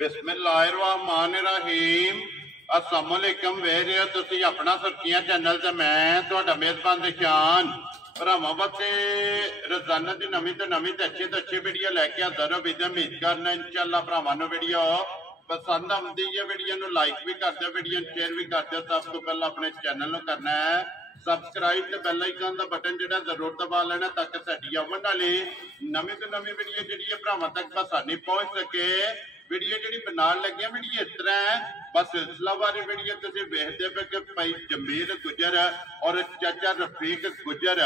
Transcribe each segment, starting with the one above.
बिस्मिल्लाहिर्रहमानिर्रहीम। अस्सलाम वालेकुम वेरियो तुसी अपना सुर्खियां चैनल ते मैं तुहाडा मेज़बान दिशान भरावां वास्ते रोजाना दी नवीं तो अच्छी वीडियो लैके हाज़र हो। विद उम्मीद करना इंशाअल्लाह भरावां नूं वीडियो पसंद आउंदी है। वीडियो नूं लाइक भी कर दिओ, वीडियो शेयर भी कर दिओ। सब तो पहला अपने चैनल नूं करना है सबसक्राइब ते बेल आइकन दा बटन जिहड़ा जरूर दबा लेना ताकि साडी आउण वाली नवीं तो नवीं वीडियो जिहड़ी है भरावां तक आसानी पहुंच सके। वीडियो जी बनाने लगे वीडियो इस तरह है बस सिलसिलावार वीडियो तुम वेखते पे कि भाई जमील गुजर और चाचा रफीक गुजर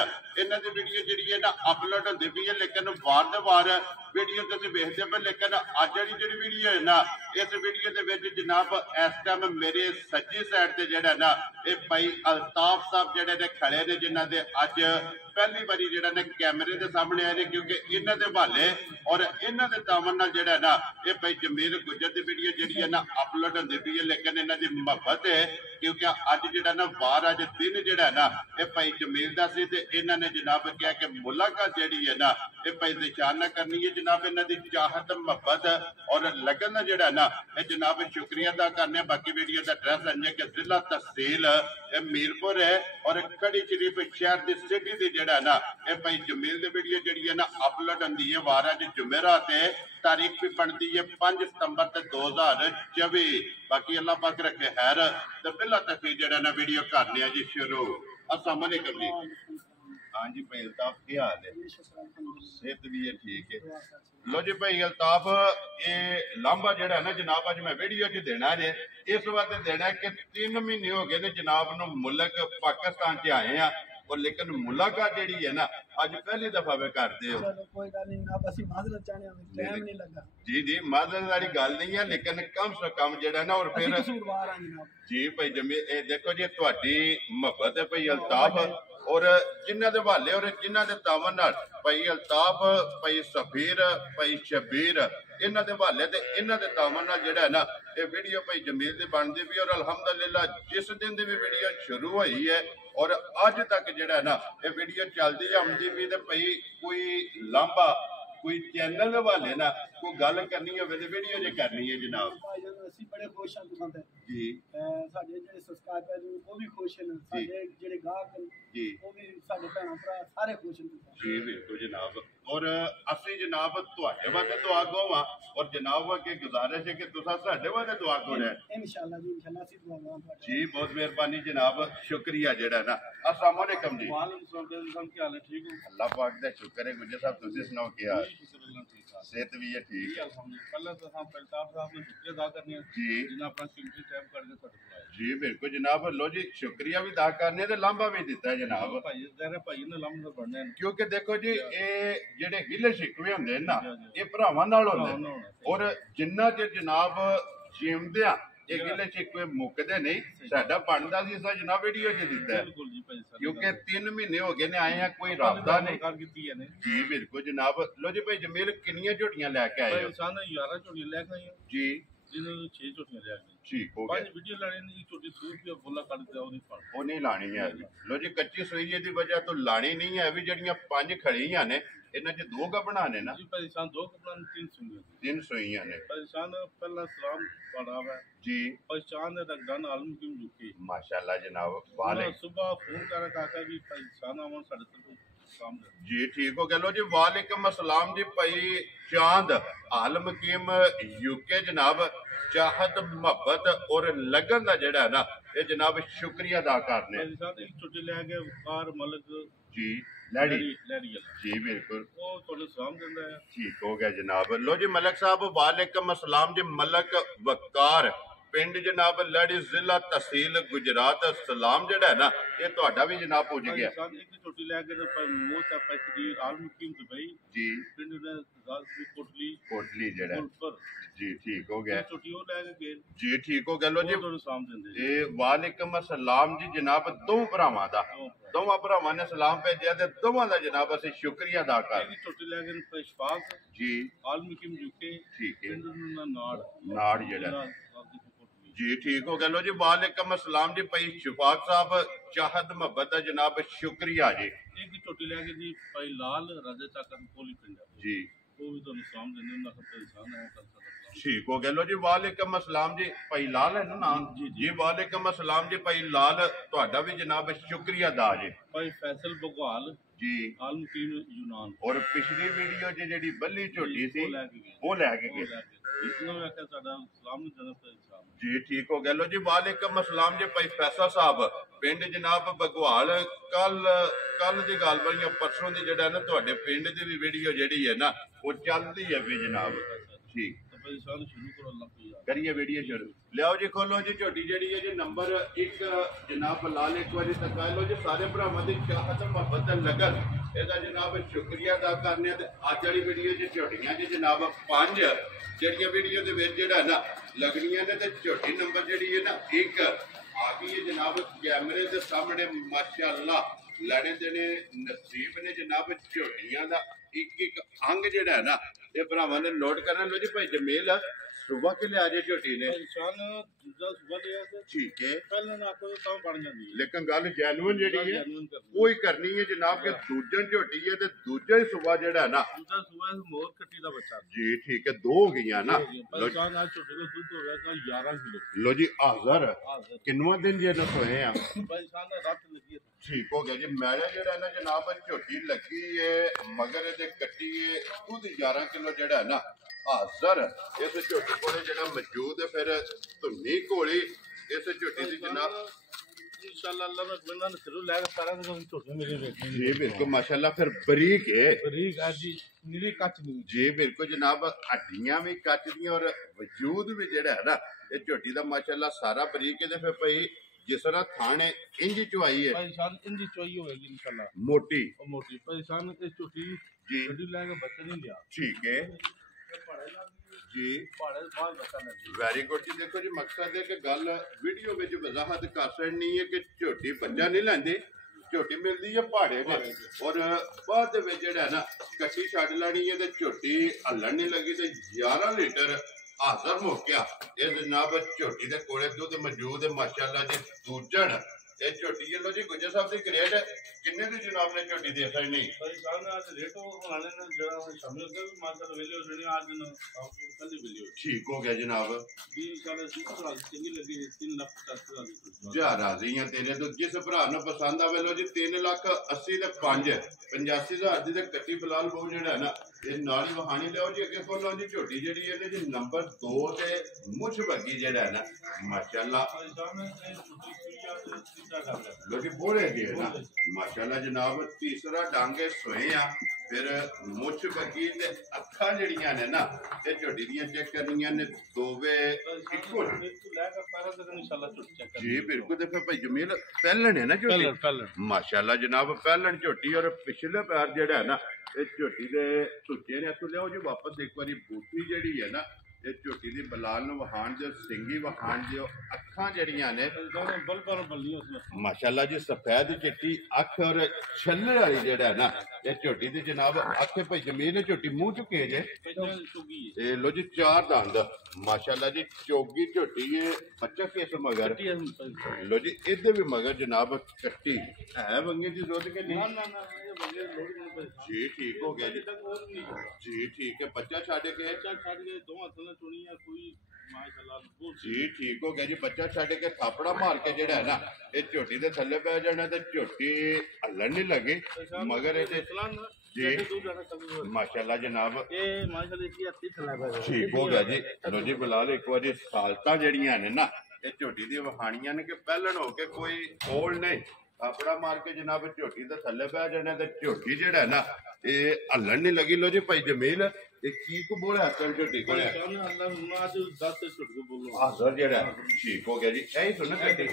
इन्हों की वीडियो जी है ना अपलोड होती पई है, लेकिन वार दे वार वीडियो तुम वेखते पे। लेकिन अज वाली जी वीडियो है ना इस वीडियो के जनाब इस टाइम मेरे सज्जी साइड से जोड़ा ना ये भाई अल्ताफ साहब जोड़े ने खड़े ने जिन्हों के अज पहली बारी जोड़ा ने कैमरे के सामने आए, क्योंकि इन्हों के हवाले और इन्हों के दामन जोड़ा ना ये भाई जमील गुजर की वीडियो जी है ना अपलोड होती पई है। लेकिन इन्हों की मुहब्बत है क्योंकि अज जो ना वार अज दिन जोड़ा ना ये भाई जमील का सी। इन्होंने जनाब कहा कि मुलाकात जी है ना ये भाई निशाना करनी है। जनाब इन्हों की चाहत मुहब्बत और लगन जोड़ा ना ये जनाब शुक्रिया अदा करने। बाकी वीडियो का एड्रैस है कि जिला तहसील मीरपुर है और कड़ी शरीफ शहर की सिटी की जोड़ा ना ये भाई जमील की वीडियो जी है ना अपलोड होती है वार अज जुमेरात है। तारीख भी बनती है 5 सितंबर 2024। बाकी अल्लाह पाक रखे खैर। तो पहला तक जरा ना वीडियो करने जी शुरू। अस्सलाम वालेकुम जी। हाँ जी भाई अल्ताफ की हाल है? सेहत भी है ठीक है। लो जी भाई अल्ताफ ये लांबा जड़ा है ना जनाब अज मैं वीडियो च देना है इस वास्ते देना है कि 3 महीने हो गए ने जनाब नूं मुल्क पाकिस्तान च आए हैं और लेकिन मुलाकात जी है ना अज पहली दफा वे करते हो। जी जी माजरत वाली गल नहीं है, लेकिन कम से कम जड़ा ना और फिर जी भाई जमी देखो जी तुहाडी मुहब्बत है भाई अल्ताफ और जिन्हों के हवाले और जिन्हों के दामन भाई अल्ताफ भाई सफीर भाई शबीर इन्हों के हवाले से इन्हों के दामन जोड़ा है ना ये वीडियो भाई जमील की बनती भी। और अलहमदुलिल्लाह जिस दिन की भी वीडियो शुरू हुई है और अज तक जोड़ा है ना ये वीडियो चलती आती भी। तो भाई कोई लांबा कोई चैनल के हवाले ना कोई गल करनी हो वीडियो जो करनी है जनाब बड़े खुश हैं तुसां ते जी साडे जेडे सब्सक्राइबर ने वो भी खुश हैं, साडे जेडे गाहक हैं जी वो भी साडे भैन भरा सारे खुश हैं जी बिल्कुल जनाब। और असि जनाब तुहाडे वास्ते दुआ गो और जनाब के गुजारिश है कि तुसा साडे वास्ते दुआ गो रहे इंशाअल्लाह जी। इंशाअल्लाह असि दुआ गो जी। बहुत मेहरबानी जनाब शुक्रिया जेड़ा ना। अस्सलाम वालेकुम जी। वालेकुम सलाम क्या हाल है? ठीक हो? अल्लाह पाक दा शुक्र है। गुजर साहब तुसी सुनाओ क्या हाल? सेहत भी है ठीक है अल्हम्दुलिल्लाह। तो हम अल्ताफ साहब ने शुक्रिया अदा करनी है जी जिन्हें अपना कीमती टाइम करके साडे कोल आए। जी बिल्कुल जनाब। लो जी शुक्रिया भी अदा करने ते लांबा भी दिता है जनाब भाई तेरे भाई ने लांबा बनने क्योंकि देखो जी ये जेडे गिले शिकवे हुंदे ना ये भरावां नाल हुंदे और जिन्ना चिर जनाब जीवदे आ ये गिले शिकवे मुकदे नहीं। साडा बनदा सी सा जनाब वीडियो च दिता है क्योंकि 3 महीने हो गए ने आए हैं कोई राबता नहीं जी बिल्कुल जनाब। लो जी भाई जमील कितनियां झोटियां लेके आए हो? 11 झोटियां लेके आए जी जिन्होंने 6 झोटियां ले आए ठीक हो गया। वीडियो लाने नहीं छोटी सूट भी बोला कर दिया वो नहीं लानी है। लो जी कच्ची सोई की वजह तो लानी नहीं है। भी जड़ियां 5 खड़ियां ने इन्हां च 2 गबना ने ना जी परेशान 2 गबना 3 सोइयां ने परेशान पहला सलाम पड़ा है जी पहचान ने रगडान आलम की जुकी माशाल्लाह जनाब। वाले सुबह फोन कर काका जी पहचान आवन साडे तक जी ठीक हो गया। लो जी वालेकुम अस्सलाम जी भाई चांद आलम कीम यूके जनाब चाहत मुहब्बत और लगन का जड़ा ना ये जनाब शुक्रिया अदा करने छुट्टी लेके कार मलक जी लैडी जी बिल्कुल वो थोड़े सलाम देंदा है ठीक हो गया जनाब। लो जी मलक साहब वालेकुम अस्सलाम जी मलक वकार पिंड जनाब लड़ी जिला तहसील गुजरात सलाम जड़ा है ना ये तो भी जनाब पहुंच गया छोटी लेके मोत तकदीर आलम कीमत भाई जी पिंड ने कोटली कोटली जड़ा जी ठीक हो गया छोटी वो लेके जी ठीक हो गया। लो जी सलाम देंदे जी वालेकुम अस्सलाम जी जनाब दो भरावां दा दोवां भरावां ने सलाम भेजिया ते दोवां दा जनाब असि शुक्रिया अदा कर छोटी लेके इशफाक जी आलम कीमत यूके ठीक है पिंड नाड़ जड़ा जी ठीक हो गया। लो जी वालेकुम अस्सलाम जी भाई शफाक साहब चाहत मुहब्बत जनाब शुक्रिया जी। एक छोटी लेके जी भाई लाल राजा चाकर कोली पिंड जी वो भी तो सलाम देने ना परेशान है ਠੀਕ ਹੋ ਗਿਆ। ਲੋ ਜੀ ਵਾਲੇਕਮ ਅਸਲਾਮ ਜੀ, ਭਾਈ ਲਾਲ ਹੈ ਨਾ ਨਾਮ ਜੀ। ਵਾਲੇਕਮ ਅਸਲਾਮ ਜੀ ਭਾਈ ਲਾਲ, ਤੁਹਾਡਾ ਵੀ ਜਨਾਬ ਸ਼ੁਕਰੀਆ ਅਦਾ ਜੀ। ਭਾਈ ਫੈਸਲ ਬਗਵਾਲ ਜੀ ਆਲ ਮੁਕੀਮ ਯੂਨਾਨ। ਔਰ ਪਿਛਲੀ ਵੀਡੀਓ ਜਿਹੜੀ ਬੱਲੀ ਝੋਟੀ ਸੀ ਉਹ ਲੈ ਕੇ ਗਏ ਇਸਨੂੰ ਮੈਂ ਆਖਿਆ ਸਾਡਾ ਸਲਾਮ ਨੂੰ ਜਨਮ ਤੇ ਸਲਾਮ ਜੀ। ਠੀਕ ਹੋ ਗਿਆ। ਲੋ ਜੀ ਵਾਲੇਕਮ ਅਸਲਾਮ ਜੀ ਭਾਈ ਫੈਸਲ ਸਾਹਿਬ, ਪਿੰਡ ਜਨਾਬ ਬਗਵਾਲ। ਕੱਲ ਦੀ ਗੱਲ ਬਣੀ, ਪਰਸੋਂ ਦੀ ਜਿਹੜਾ ਨਾ ਤੁਹਾਡੇ ਪਿੰਡ ਦੀ ਵੀ ਵੀਡੀਓ ਜਿਹੜੀ ਹੈ ਨਾ ਉਹ ਚੱਲਦੀ ਹੈ ਵੀ ਜਨਾਬ। ਠੀਕ ਸ਼ੁਰੂ ਕਰੋ ਅੱਲਾਹ ਕਰੀਏ ਵੀਡੀਓ ਸ਼ੁਰੂ। ਲਿਆਓ ਜੀ, ਖੋਲੋ ਜੀ ਝੋਟੀ ਜਿਹੜੀ ਹੈ ਜੀ ਨੰਬਰ 1 ਜਨਾਬ ਲਾਲ। ਇੱਕ ਵਾਰੀ ਤੱਕ ਲੋ ਜੀ, ਸਾਰੇ ਭਰਾਵਾਂ ਦੀ ਚਾਹਤ ਮੁਹੱਬਤ ਦਾ ਲਗਨ ਇਹਦਾ ਜਨਾਬ ਸ਼ੁਕਰੀਆ ਅਦਾ ਕਰਨੇ। ਤੇ ਅੱਜ ਵਾਲੀ ਵੀਡੀਓ ਚ ਝੋਟੀਆਂ ਜੀ ਜਨਾਬ 5 ਜਿਹੜੀਆਂ ਵੀਡੀਓ ਦੇ ਵਿੱਚ ਜਿਹੜਾ ਨਾ ਲੱਗਣੀਆਂ ਨੇ। ਤੇ ਝੋਟੀ ਨੰਬਰ ਜਿਹੜੀ ਹੈ ਨਾ 1 ਆ ਗਈ ਹੈ ਜਨਾਬ ਕੈਮਰੇ ਦੇ ਸਾਹਮਣੇ। ਮਾਸ਼ਾਅੱਲਾ ਲੈਣੇ ਦੇਣੇ ਨਸੀਬ ਨੇ ਜਨਾਬ ਝੋਟੀਆਂ ਦਾ। ਇੱਕ ਅੰਗ ਜਿਹੜਾ ਹੈ ਨਾ ਇਹ ਭਰਾਵਾਂ ਨੇ ਨੋਟ ਕਰਨਾ। ਲੋ ਜੀ ਭਾਈ ਜਮੀਲ ਸੁਬਹ ਕੇ ਲਿਆ ਜੇ ਝੋਟੀ ਨੇ ਇਨਸਾਨ ਦੂਜਾ ਸੁਬਹ ਲਿਆ ਤੇ ਠੀਕ ਹੈ, ਪਹਿਲਾਂ ਨਾ ਕੋਈ ਤਾਂ ਬਣ ਜਾਂਦੀ ਹੈ। ਲੇਕਿਨ ਗੱਲ ਜੈਨੂਇਨ ਜਿਹੜੀ ਹੈ ਉਹ ਹੀ ਕਰਨੀ ਹੈ ਜਨਾਬ ਕਿ ਦੂਜਨ ਝੋਟੀ ਹੈ ਤੇ ਦੂਜਾ ਹੀ ਸੁਬਹ ਜਿਹੜਾ ਨਾ ਦੂਜਾ ਸੁਬਹ ਮੋਰ ਕੱਟੀ ਦਾ ਬੱਚਾ ਜੀ। ਠੀਕ ਹੈ, 2 ਹੋ ਗਈਆਂ ਨਾ। ਇਨਸਾਨ ਅੱਜ ਝੋਟੀ ਦਾ ਦੁੱਧ ਹੋ ਗਿਆ ਤਾਂ 11 ਕਿਲੋ। ਲੋ ਜੀ ਹਾਜ਼ਰ ਕਿੰਨਵਾਂ ਦਿਨ ਜੇ ਨਾ ਸੋਏ ਆ ਭਾਈ ਇਨਸਾਨ ਦਾ ਰਾਤ ਲੱਗੀ। ਠੀਕ ਹੋ ਗਿਆ ਜੀ। ਮੈਲੇ ਜਿਹੜਾ ਨਾ ਜਨਾਬ ਝੋਟੀ ਲੱਗੀ ਹੈ ਮਗਰ ਇਹਦੇ ਕੱਟੀ ਹੈ ਦੁੱਧ 11 ਕਿਲੋ ਜਿਹੜਾ ਨਾ ਹਾਜ਼ਰ ਇਸ ਝੋਟੀ ਕੋਲੇ ਜਿਹੜਾ ਮੌਜੂਦ ਹੈ। ਫਿਰ ਧੁੰਨੀ ਘੋਲੀ ਇਸ ਝੋਟੀ ਦੀ ਜਨਾਬ इंशाल्लाह अल्लाह में बंदा ने शुरू लगा सारा दिन छोटे मेरे देखने जी बिल्कुल माशाल्लाह। फिर बरीक है जी नीली कच नहीं जी बिल्कुल जनाब। हड्डियां भी कच दी और वजूद भी जेड़ा है ना ये झोटी दा माशाल्लाह सारा बरीक है। ते फिर भाई जिस तरह थाने इंज चुआई है इंसान इंज चुआई होगी इंशाल्लाह मोटी मोटी इंसान इस झोटी जी लेके बच्चा नहीं लिया। ठीक है जी वेरी गुड जी। देखो जी मकसद है कि गल वीडियो में वजाहत कर सकनी है कि झोटी बच्चा नहीं लेंदी, झोटी मिलती है पहाड़े ने और बाद जेड़ा ना कट्टी छड़ लैनी है तो झोटी हलन नहीं लगी तो 11 लीटर हाजर मुक्या। ये जनाब झोटी के कोले दुध मौजूद है माशाल्लाह जी। दूजन ये झोटी लो जी गुजर साहब की ग्रेड किन्ने दी जनाब ने झोटी दे सकनी ठीक हो गया जनाब। राजी हैं तेरे तो जिस भरा ने पसंद आवे लो जी 3,80,000 ते 85,000 दी ते कट्टी फिलहाल बहु जेड़ा ना ये नाल ही वहानी लियाओ जी। अगे खोलो जी झोटी जेड़ी है जी नंबर 2 ते मुछ बगी जेड़ा है ना माशाल्लाह लो जी बोले गए ना माशाल्लाह जनाब। तीसरा डांगे सोए आ फिर मुछ बगी ते अखा जड़ियां ने ना ये झोटी दियां चेक करनियां ने दोवे इक्को जी बिल्कुल। तो फिर भाई जमील पहलन है ना झोटी माशाल्लाह जनाब पहलन झोटी और पिछले पैर जेड़ा है ना ये झोटी दे सुच्चे ने इत्थों लियाओ जी वापस एक बारी बूटी जेड़ी है ना ये झोटी दी बलाल नु वहान जो सिंगी वहान जो अखा जड़ियां ने माशाल्लाह जी सफेद चिट्टी अख और छल्ले वाली जेड़ा है ना ये झोटी दी जनाब अख भाई जमीन है झोटी मुंह चुके जे ते लो जी 4 दंद माशाल्लाह जी चोगी झोटी है बच्चा किस मगर लो जी इधर भी मगर जनाब कट्टी है बंगे दी दुध के नहीं जी ठीक हो गया जी ठीक है बच्चा छाड़े के जी ठीक हो गया जी। बच्चा छड़ के थापड़ा मार के जेड़ा है ना ये झोटी दे थल्ले पै जाना ते झोटी हलन नहीं लगी मगर जी माशाल्लाह जनाब ठीक हो गया जी। लो जी बिलाल एक बार सालता जड़ियां ने ना ये झोटी दी वहानियां ने कि पहलन हो के कोई कोल नहीं थापड़ा मार के जनाब झोटी दे थल्ले पै जाना ते झोटी जेड़ा है ना ये हलन नहीं लगी। लो जी भाई जमील ठीक बोला झोटी को हाजर जेड़ा ठीक हो गया जी। यही सुनो कट्टी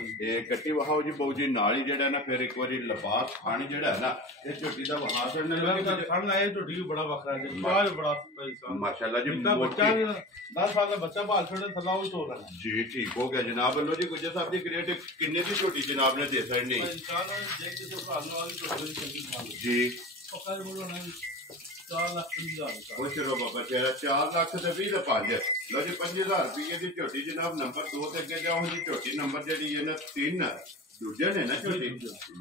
कट्टी वहाओ जी बहु जी नाल ही जेड़ा ना फिर एक बार लिबास खानी जेड़ा है ना ये झोटी दा वहा झोटी बड़ा वखरा माशाल्लाह जी 10 साल का बच्चा बाल छोड़े थला जी ठीक हो गया जनाब। लो जी गुजर साहब दी क्रेट किन्ने दी झोटी जनाब ने दे सकनी जी 4 लाख 20,000 खुश रहो बाबा तेरा 4 लाख ते 20 ते 5 लो जी 50,000 रुपये की झोटी जनाब नंबर 2 ते अगे जाओ जी झोटी नंबर जी है ना 3 दूजा है ना झोटी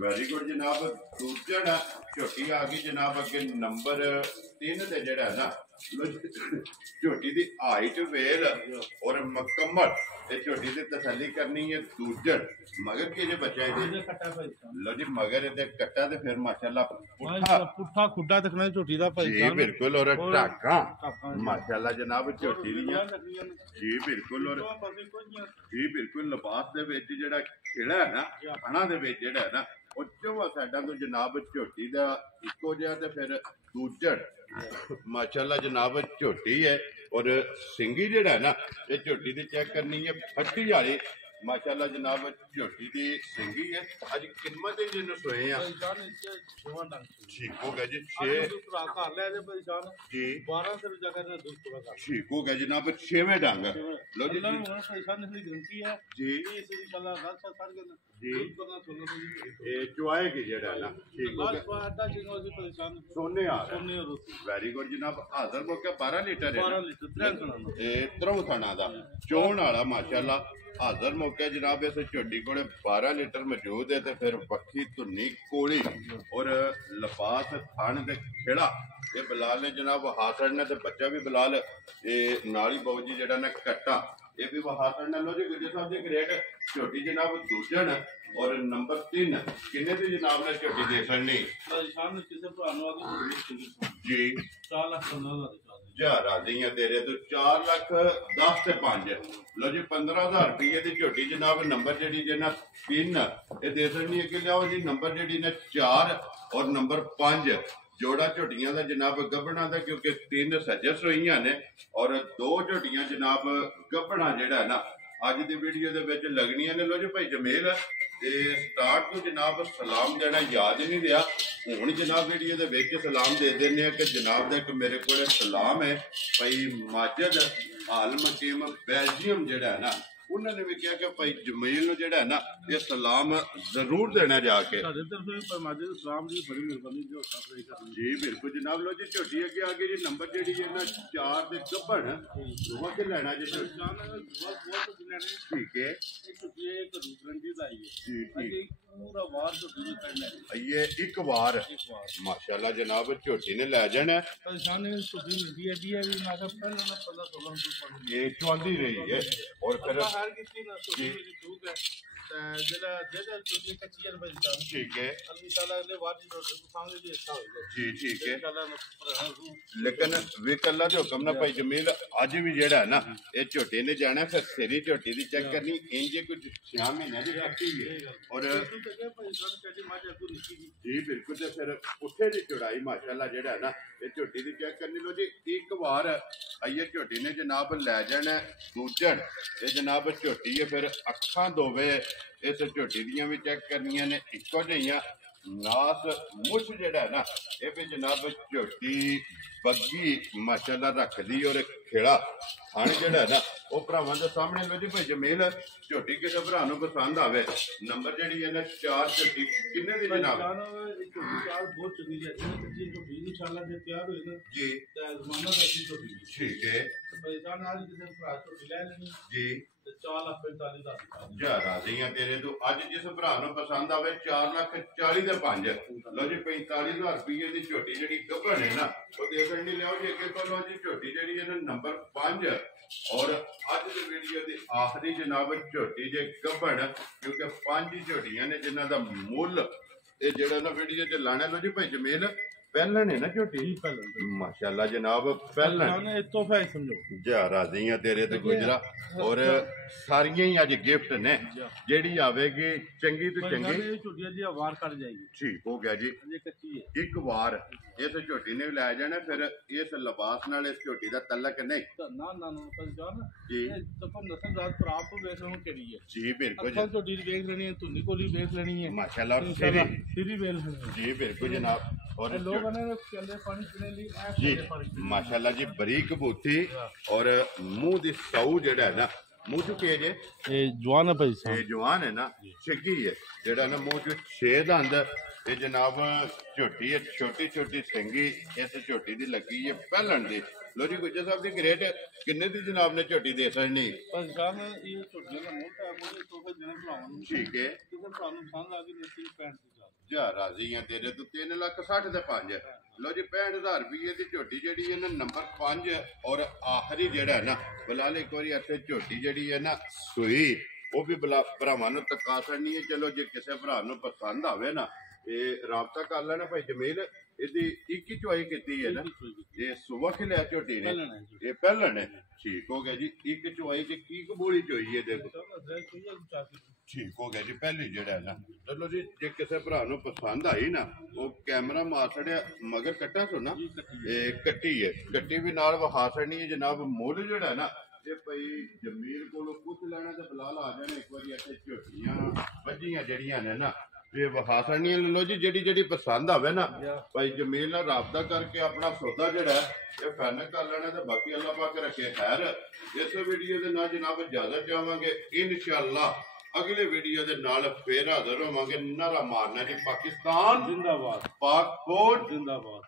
वेरी गुड जनाब। दूजा झोटी आ गई जनाब अगे नंबर 3 ते जेड़ा है ना ਝੋਟੀ ਦੀ ਹਾਈਟ ਵੇਲ ਔਰ ਮੁਕੰਮਲ ਇਹ ਝੋਟੀ ਦੀ ਤਸੱਲੀ ਕਰਨੀ ਹੈ ਦੂਜਣ ਮਗਰ ਕਿ ਜੇ ਬੱਚਾ ਇਹਦੇ ਲੋ ਜੀ ਮਗਰ ਇਹਦੇ ਕੱਟਾ ਤੇ ਫਿਰ ਮਾਸ਼ਾਅੱਲਾ ਪੁੱਠਾ ਖੁੱਡਾ ਦਿਖਣਾ ਝੋਟੀ ਦਾ ਭਾਈ ਜੀ ਬਿਲਕੁਲ ਔਰ ਢਾਕਾਂ ਮਾਸ਼ਾਅੱਲਾ ਜਨਾਬ ਝੋਟੀ ਦੀਆਂ ਜੀ ਬਿਲਕੁਲ ਔਰ ਜੀ ਬਿਲਕੁਲ ਲਿਬਾਸ ਦੇ ਵਿੱਚ ਜਿਹੜਾ ਖੇੜਾ ਹੈ ਨਾ ਖਾਣਾ ਦੇ ਵਿੱਚ ਜਿਹੜਾ ਹੈ ਨਾ ਉਹ ਚੋਵਾ ਸਾਈਡਾਂ ਤੋਂ ਜਨਾਬ ਝੋਟੀ ਦਾ ਇੱਕੋ ਜਿਹਾ ਤੇ ਫਿਰ ਦੂਜਣ ਮਾਸ਼ਾਅੱਲਾ ਜਨਾਬ ਝੋਟੀ ਹੈ ਔਰ ਸਿੰਗੀ ਜਿਹੜਾ ਹੈ ਨਾ ਇਹ ਝੋਟੀ ਦੀ ਚੈੱਕ ਕਰਨੀ ਹੈ ਫੱਟੀ ਵਾਲੀ ਮਾਸ਼ਾਅੱਲਾ ਜਨਾਬ ਝੋਟੀ ਦੀ ਸਿੰਗੀ ਹੈ ਅੱਜ ਕਿੰਨਾ ਦਿਨ ਜਿਹਨੂੰ ਸੋਏ ਆ ਠੀਕ ਹੋ ਗਿਆ ਜੀ 6 ਜੀ 12 से जगह दूध पूरा कर ठीक हो गया जनाब 6वें डंग लो जी गारंटी है जी इस इंशाल्लाह 10 साल के जी ये चुआए की जेड़ा ना ठीक हो गया सोने आ रहा वेरी गुड जनाब हाजिर मौके 12 लीटर है 12 लीटर ये तरह थाना दा चोण वाला माशाअल्लाह हाजिर मौके जनाब इस झोटी को 12 लीटर मौजूद है तो फिर बखी धुनी कोली और लिबास थान दे खेड़ा ये बिलाल ने जनाब हाथ अड़ना तो बच्चा भी बिलाल ये नाली बाबू जी जरा ना कट्टा ये भी हाथ अड़ना लो जी गुजर साहब जी ग्रेट झोटी जनाब दूजन और नंबर 3 किन्ने दी जनाब ने झोटी दे सकनी जी 4 लाख 15,000 जा राजी है तेरे तो 4 लाख 10 ते 5 लो जी 15,000 रुपये की झोटी जनाब नंबर जी ना 3 ये दे सकनी है कि लियाओ जी नंबर जी ने 4 और नंबर 5 जोड़ा झोटियां का जनाब गब्बना का क्योंकि 3 सजस हुई ने और 2 झोटियां जनाब गब्बना जेड़ा ना अज की वीडियो के विच लगनियां ने लो जी भाई जमेल ते स्टार्ट तो जनाब सलाम देना याद नहीं रहा हुण जनाब वीडियो के विच सलाम दे देने कि जनाब का एक मेरे को सलाम है भाई माजिद आल मकीम बेल्जियम जेड़ा है ना उन्होंने भी कहा कि भाई जमील नु जेड़ा है ना ये सलाम जरूर देना जाके जी बिल्कुल जनाब लो जी झोटी अगे आ गई जी नंबर जी है ना 4 दे गब्बन दुआ के लेना जी ठीक है ये एक बार माशाल्लाह जनाब झोटी ने लै जाना ये चुआंदी रही है और फिर ठीक है जी ठीक है लेकिन विकल्ला जो हुक्म ना भाई जमील अज भी जेड़ा है ना ये झोटी ने जाना फिर सिरी झोटी की चेक करनी इंज कुछ 6 महीने की कट्टी है और जी बिल्कुल तो फिर पुठे की चौड़ाई माशाल्लाह जेड़ा है ना ये झोटी की चेक करनी लो जी एक बार आइए झोटी ने जनाब लै जाना दूजन ये जनाब झोटी है फिर अखा दोवे इस झोटी दियां भी चेक करनियां ने इको जिहियां नास मुछ जेड़ा है ना ये भी जनाब झोटी बग्गी माशाल्लाह रख दी और खेड़ा खाने जेड़ा है ना वो भरावां दे सामने लो जी भाई जमेल झोटी किसी भरा नूं पसंद आवे नंबर जेड़ी है ना 4 झोटी किन्ने दी जनाब जी ठीक है जी राजियां तेरे तो अज जिस भरा नूं पसंद आवे 4 लाख 40 दे 5 लो जी 45,000 रुपये की झोटी जी गब्बन है ना वो दे सकनी लियाओ जी अगे तो लो जी झोटी जी है ना नंबर 5 और अज की वीडियो की आखिरी जनाब झोटी जे गब्बन क्योंकि 5 झोटियां ने जिन्हां दा मुल ये जेड़ा ना वीडियो च लाना लो जी भाई जमेल पहलन है ना झोटी माशाल्लाह जनाब पहलन जा राजियां तेरे तो गुजरा और सारियां ही अज गिफ्ट ने जेड़ी आवेगी चंगी तो चंगी ठीक हो गया जी एक बार इस झोटी ने लै जाना फिर इस लिबास नाल इस झोटी दा तलक नहीं जी बिल्कुल माशाल्लाह जी बिल्कुल जनाब और जी माशाल्लाह जी बरीक बूथी और मुंह दी सऊ जेड़ा है ना मुंह चु के जे जवान है भाई ये जवान है ना छिकी है जेड़ा ना मुंह चु 6 दंद ये जनाब झोटी है छोटी छोटी सिंगी इस झोटी दी लगी है पहलन दी लो जी गुज्जर साहब दी ग्रेट किन्ने दी जनाब ने झोटी दे सकनी ठीक है ਜਾ ਰਾਜ਼ੀ ਆ ਤੇਰੇ ਤੋਂ 3,60,000 ਤੇ 5 ਲੋ ਜੀ 65,000 ਰੁਪਏ ਦੀ ਝੋਟੀ ਜਿਹੜੀ ਹੈ ਨਾ ਨੰਬਰ 5 ਔਰ ਆਖਰੀ ਜਿਹੜਾ ਹੈ ਨਾ ਬਲਾਲ ਇੱਕ ਵਾਰੀ ਇੱਥੇ ਝੋਟੀ ਜਿਹੜੀ ਹੈ ਨਾ ਸੂਈ ਉਹ ਵੀ ਭਰਾਵਾਂ ਨੂੰ ਤਕਾ ਛੱਡਣੀ ਹੈ। ਚਲੋ ਜੇ ਕਿਸੇ ਭਰਾ ਨੂੰ ਪਸੰਦ ਆਵੇ ਨਾ ਇਹ ਰਾਬਤਾ ਕਰ ਲੈਣਾ ਭਾਈ ਜਮੀਲ। ਇਹਦੀ ਇੱਕ ਹੀ ਚੁਆਈ ਕੀਤੀ ਹੈ ਨਾ ਇਹ ਸੁਬਹ ਖਿਲਿਆ ਝੋਟੀ ਨੇ ਇਹ ਪਹਿਲਾਂ ਨੇ ਠੀਕ ਹੋ ਗਿਆ ਜੀ। ਇੱਕ ਚੁਆਈ ਚ ਕੀ ਕਬੂਲੀ ਚੋਈ ਹੈ ਦੇਖੋ ਠੀਕ ਹੋ ਗਿਆ ਜੀ। ਪਹਿਲੀ ਜਿਹੜਾ ਹੈ ਨਾ ਚਲੋ ਜੀ ਜੇ ਕਿਸੇ ਭਰਾ ਨੂੰ ਪਸੰਦ ਆਈ ਨਾ ਉਹ ਕੈਮਰਾ ਮਾਰ ਛੜਿਆ ਮਗਰ ਕੱਟਾ ਸੁਣਾ ਇਹ ਕੱਟੀ ਹੈ ਕੱਟੀ ਵੀ ਨਾਲ ਵਿਖਾ ਛੜਨੀ ਹੈ ਜਨਾਬ। ਮੁੱਲ ਜਿਹੜਾ ਨਾ ਇਹ ਭਾਈ ਜਮੀਲ ਕੋਲੋਂ ਪੁੱਛ ਲੈਣਾ ਤੇ ਬਲਾਲ ਆ ਜਾਣਾ ਇੱਕ ਵਾਰੀ ਇੱਥੇ ਝੋਟੀਆਂ ਵੱਜੀਆਂ ਜਿਹੜੀਆਂ ਨੇ ਨਾ ਇਹ ਵਿਖਾ ਛੜਨੀਆਂ। ਲੈ ਲਓ ਜੀ ਜਿਹੜੀ ਪਸੰਦ ਆਵੇ ਨਾ ਭਾਈ ਜਮੀਲ ਨਾਲ ਰਾਬਤਾ ਕਰਕੇ ਆਪਣਾ ਸੌਦਾ ਜਿਹੜਾ ਇਹ ਫਾਈਨਲ ਕਰ ਲੈਣਾ ਤੇ ਬਾਕੀ ਅੱਲਾਹ ਪਾਕ ਰੱਖੇ ਖੈਰ। ਇਸ ਵੀਡੀਓ ਦੇ ਨਾਲ ਜਨਾਬ ਇਜਾਜ਼ਤ ਚਾਹਾਂਗੇ ਇਨਸ਼ਾਅੱਲਾ ਅਗਲੇ ਵੀਡੀਓ ਦੇ ਨਾਲ ਫੇਰ ਹਾਜ਼ਰ ਹੋਵਾਂਗੇ। ਨਾਰਾ ਮਾਰਨਾ ਜੀ ਪਾਕਿਸਤਾਨ ਜਿੰਦਾਬਾਦ, ਪਾਕ ਫੌਜ ਜਿੰਦਾਬਾਦ।